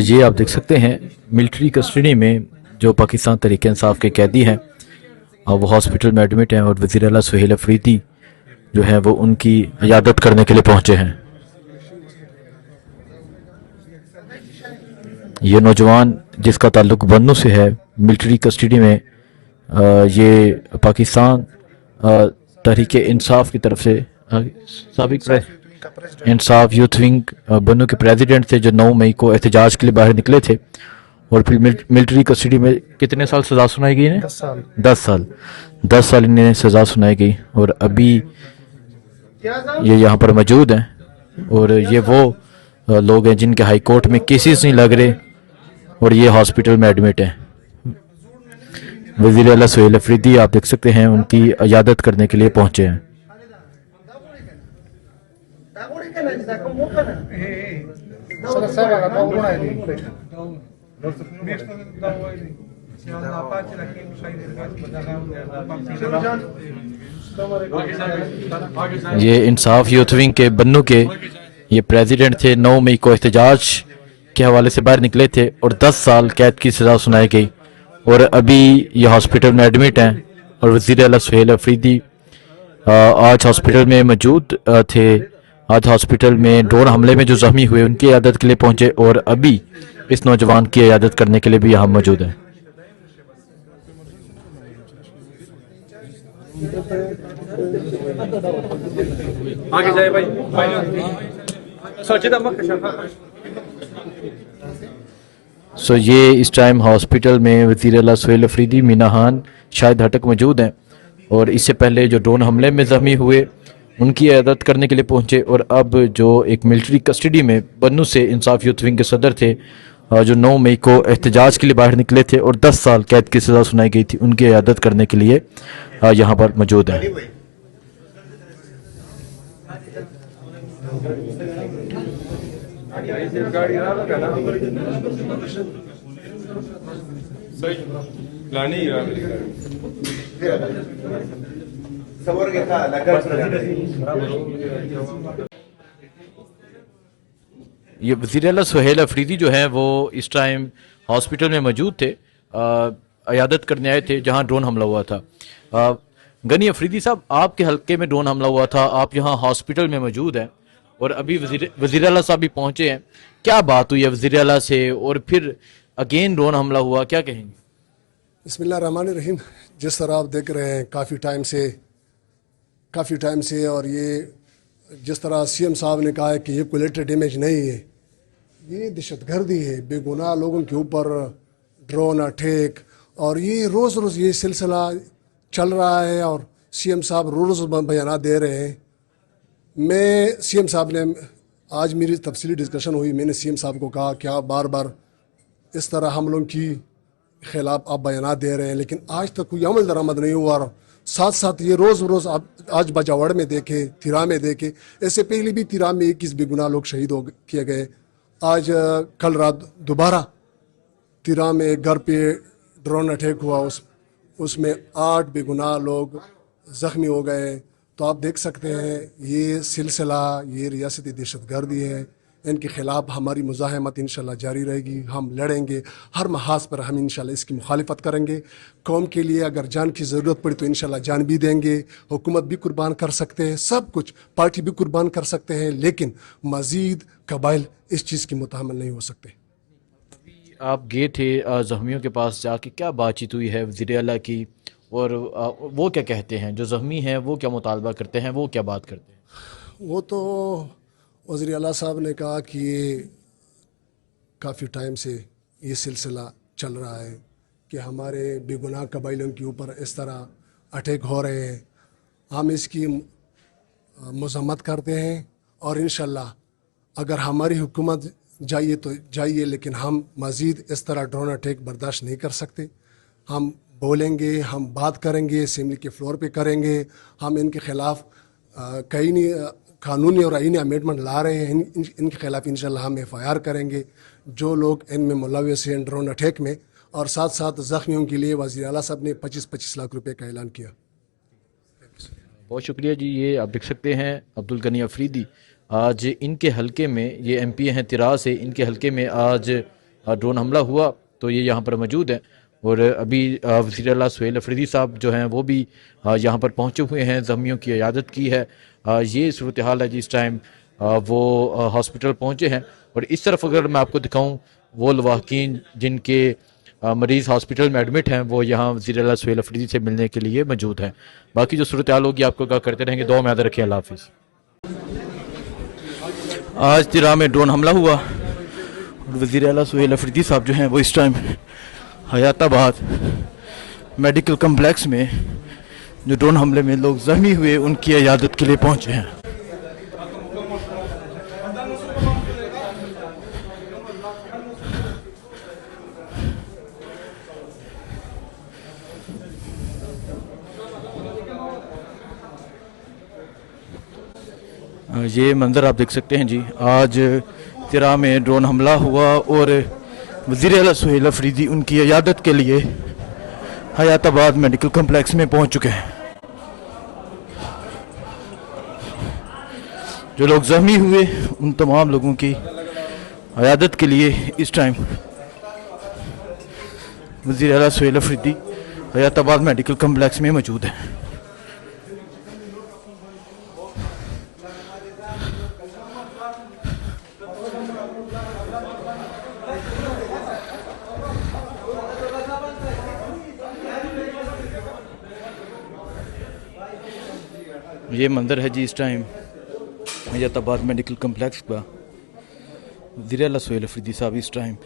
ये आप देख सकते हैं मिलिट्री कस्टडी में जो पाकिस्तान तहरीक इंसाफ के कैदी हैं और वो हॉस्पिटल में एडमिट हैं और वज़ीर आला सुहेल अफरीदी जो है वो उनकी इयादत करने के लिए पहुंचे हैं। ये नौजवान जिसका ताल्लुक बन्नू से है मिलिट्री कस्टडी में ये पाकिस्तान तहरीक इंसाफ की तरफ से साबिक इंसाफ यूथ विंग बन्नू के प्रेसिडेंट थे जो 9 मई को एहतजाज के लिए बाहर निकले थे और फिर मिलिट्री कस्टडी में कितने साल सज़ा सुनाई गई इन्हें? 10 साल इन्हें सज़ा सुनाई गई और अभी ये यहाँ पर मौजूद हैं और ये वो लोग हैं जिनके हाई कोर्ट में केसेस नहीं लग रहे और ये हॉस्पिटल में एडमिट हैं। वज़ीर आला सुहेल अफरीदी आप देख सकते हैं उनकी इयादत करने के लिए पहुंचे हैं। ये इंसाफ यूथ विंग के बन्नू के ये प्रेसिडेंट थे। 9 मई को एहतजाज के हवाले से बाहर निकले थे और 10 साल कैद की सज़ा सुनाई गई और अभी ये हॉस्पिटल में एडमिट हैं और वज़ीर आला सुहेल अफरीदी आज हॉस्पिटल में मौजूद थे। आज हॉस्पिटल में ड्रोन हमले में जो जख्मी हुए उनकी इयादत के लिए पहुंचे और अभी इस नौजवान की इयादत करने के लिए भी यहाँ मौजूद हैं। आगे जाए भाई सो ये इस टाइम हॉस्पिटल में वज़ीर आला सुहेल अफरीदी, मीना खान, शाहिद हटक मौजूद हैं और इससे पहले जो ड्रोन हमले में ज़ख्मी हुए उनकी इयादत करने के लिए पहुंचे और अब जो एक मिलिट्री कस्टडी में बन्नू से इंसाफ यूथ विंग के सदर थे जो 9 मई को एहतजाज के लिए बाहर निकले थे और 10 साल कैद की सज़ा सुनाई गई थी उनकी इयादत करने के लिए यहाँ पर मौजूद हैं। ये वज़ीर आला सुहेल अफरीदी जो है वो इस टाइम हॉस्पिटल में मौजूद थे, इयादत करने आए थे जहां ड्रोन हमला हुआ था। गनी अफरीदी साहब, आपके हल्के में ड्रोन हमला हुआ था, आप यहाँ हॉस्पिटल में मौजूद हैं और अभी वज़ीर आला साहब भी पहुंचे हैं। क्या बात हुई है वज़ीर आला से और फिर अगेन ड्रोन हमला हुआ, क्या कहेंगे? बिस्मिल्लाह रहमान रहीम। जिस तरह आप देख रहे हैं काफ़ी टाइम से और ये जिस तरह सीएम साहब ने कहा है कि ये कोलेटरल डैमेज नहीं है, ये दहशतगर्दी है, बेगुनाह लोगों के ऊपर ड्रोन अटैक और ये रोज़ रोज़ ये सिलसिला चल रहा है और सीएम साहब रोज़ बयान दे रहे हैं। मैं सीएम साहब ने आज मेरी तफसीली डिस्कशन हुई, मैंने सीएम साहब को कहा कि आप बार बार इस तरह हम लोगों की खिलाफ आप बयान दे रहे हैं लेकिन आज तक कोई अमल दरामद नहीं हुआ। और साथ साथ ये रोज़ आप आज बजावड़ में देखे, तिरा में देखे, इससे पहले भी तिरा में 21 बेगुनाह लोग शहीद किए गए। आज कल रात दोबारा तिरा में एक घर पे ड्रोन अटैक हुआ, उसमें 8 बेगुनाह लोग ज़ख्मी हो गए। तो आप देख सकते हैं ये सिलसिला, ये रियासती दहशतगर्दी है, इनके ख़िलाफ़ हमारी मुज़ाहमत इंशाल्लाह जारी रहेगी। हम लड़ेंगे, हर महाज पर हम इंशाल्लाह इसकी मुखालिफत करेंगे। कौम के लिए अगर जान की ज़रूरत पड़ी तो इंशाल्लाह जान भी देंगे। हुकूमत भी कुर्बान कर सकते हैं, सब कुछ पार्टी भी कुर्बान कर सकते हैं, लेकिन मज़ीद कबाइल इस चीज़ की मुतहम्मिल नहीं हो सकते। आप गए थे ज़ख्मियों के पास जाके, क्या बातचीत हुई है वज़ीर आला की और वो क्या कहते हैं? जो ज़ख्मी हैं वो क्या मुतालबा करते हैं, वो क्या बात करते हैं? वो तो वज़ीर आला साहब ने कहा कि ये काफ़ी टाइम से ये सिलसिला चल रहा है कि हमारे बेगुनाह कबाइलों के ऊपर इस तरह अटैक हो रहे हैं। हम इसकी मज़म्मत करते हैं और इंशाल्लाह अगर हमारी हुकूमत जाइए तो जाइए, लेकिन हम मज़ीद इस तरह ड्रोन अटैक बर्दाश्त नहीं कर सकते। हम बोलेंगे, हम बात करेंगे, असेंबली के फ्लोर पे करेंगे। हम इनके ख़िलाफ़ कई नहीं कानूनी और आईनी अमेंडमेंट ला रहे हैं। इनके ख़िलाफ़ इंशाल्लाह हम FIR करेंगे जो लोग इनमें मुलव्वस हैं ड्रोन अटैक में। और साथ साथ ज़ख्मियों के लिए वज़ीर आला साहब ने 25-25 लाख रुपए का ऐलान किया। बहुत शुक्रिया जी। ये आप देख सकते हैं अब्दुल गनी अफरीदी आज इनके हलके में, ये MP हैं तिराह से, इनके हलके में आज ड्रोन हमला हुआ तो ये यहाँ पर मौजूद हैं। और अभी वज़ीर आला सुहेल अफरीदी साहब जो हैं वो भी यहाँ पर पहुँचे हुए हैं, ज़ख्मियों की इयादत की है। ये सूरत हाल है जिस टाइम वो हॉस्पिटल पहुँचे हैं। और इस तरफ अगर मैं आपको दिखाऊँ, वो लवाहकीन जिनके मरीज़ हॉस्पिटल में एडमिट हैं वो यहाँ वज़ीर आला सुहेल अफरीदी से मिलने के लिए मौजूद हैं। बाकी जो सूरत हाल होगी आपको क्या करते रहेंगे। दुआ में याद रखें। अल्लाह हाफिज़। आज तिराह में ड्रोन हमला हुआ और वज़ीर आला सुहेल अफरीदी साहब जो हैं वो इस टाइम हयाताबाद मेडिकल कम्प्लेक्स में जो ड्रोन हमले में लोग ज़ख्मी हुए उनकी इयादत के लिए पहुंचे हैं। ये मंज़र आप देख सकते हैं जी, आज तिराह में ड्रोन हमला हुआ और वज़ीर आला सुहेल अफरीदी उनकी इयादत के लिए हयाताबाद मेडिकल कम्प्लेक्स में पहुंच चुके हैं। जो लोग ज़ख्मी हुए उन तमाम लोगों की इयादत के लिए इस टाइम वज़ीर आला सुहेल अफरीदी हयाताबाद मेडिकल कम्प्लेक्स में मौजूद हैं। ये मंदिर है जी इस टाइम हयाताबाद मेडिकल कम्प्लेक्स का। वज़ीर आला सुहेल अफरीदी साहब इस टाइम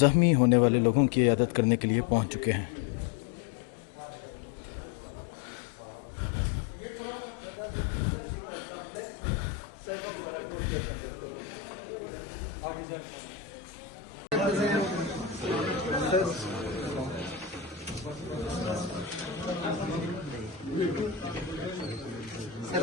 ज़ख्मी होने वाले लोगों की इयादत करने के लिए पहुंच चुके हैं। Sir,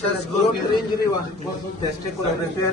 just broke your injury testicular repair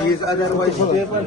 he is otherwise stable.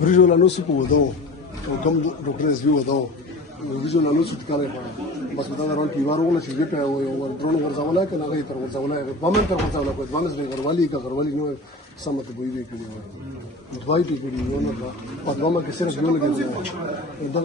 Visual anuncio por do, o como do preço do, o visual anuncio de cara para, mas me dá dar um pivar ou se vê que o drone garzawala que na gai tar garzawala, vamos tar garzawala, pois vamos ver garwali não samat boive que dवाई की video ना था पदमा के सिर्फ जो लगे थे इधर